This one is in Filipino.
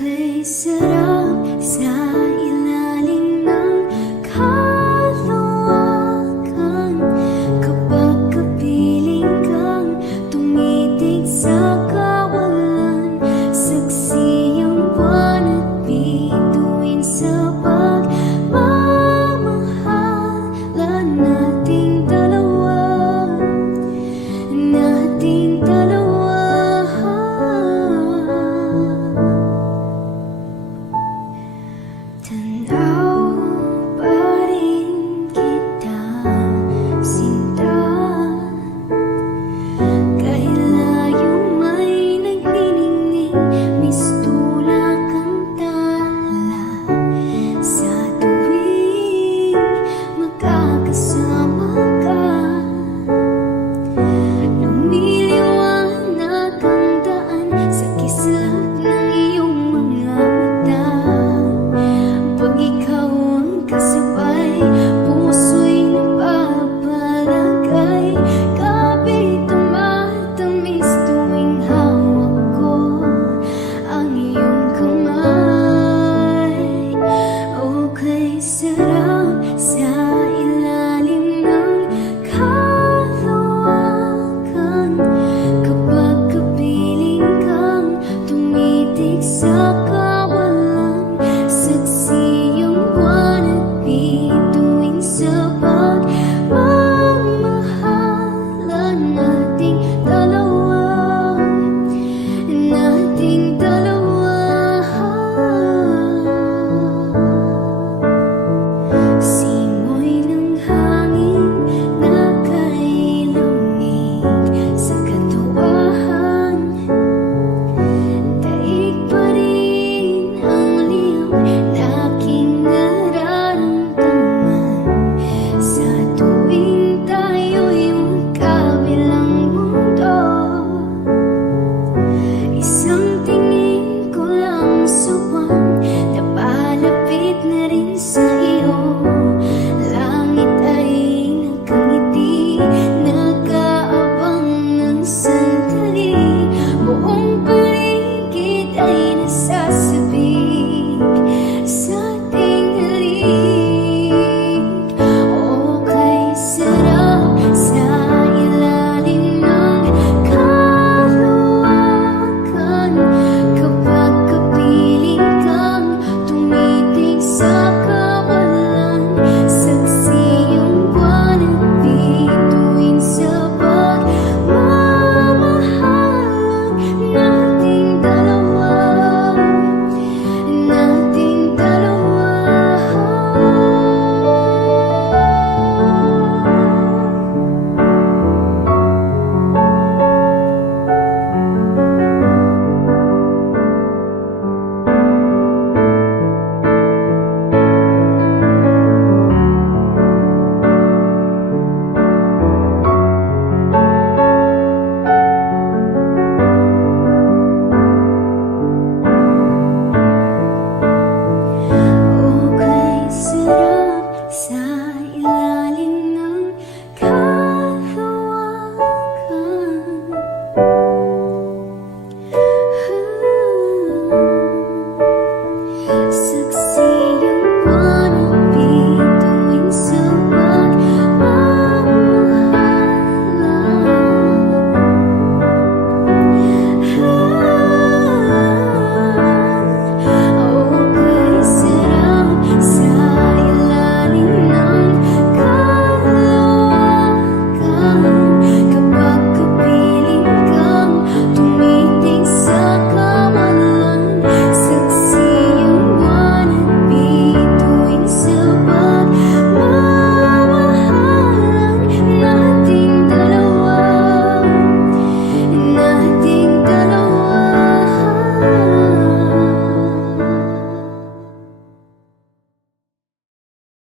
Okay, sarap sa ilalim ng kalawakan kapag kapiling kang tumitig sa kawalan. Saksi ang buwan at bituin sa pagmamahalan nating dalawa, nating dalawa. Tanaw pa rin kita, sinta, kahit layong may nagniningning, mistula kang tala sa tuwing magkakasama ka. Lumiliwanag ang daan sa kislap ng iyong mga mata. Pag ikaw ang kasabay, puso'y napapalagay. Kapit ang matamis tuwing hawak ko ang iyong kamay. Okay, sarap sa ilalim ng kalawakan kapag kapiling kang tumitig sa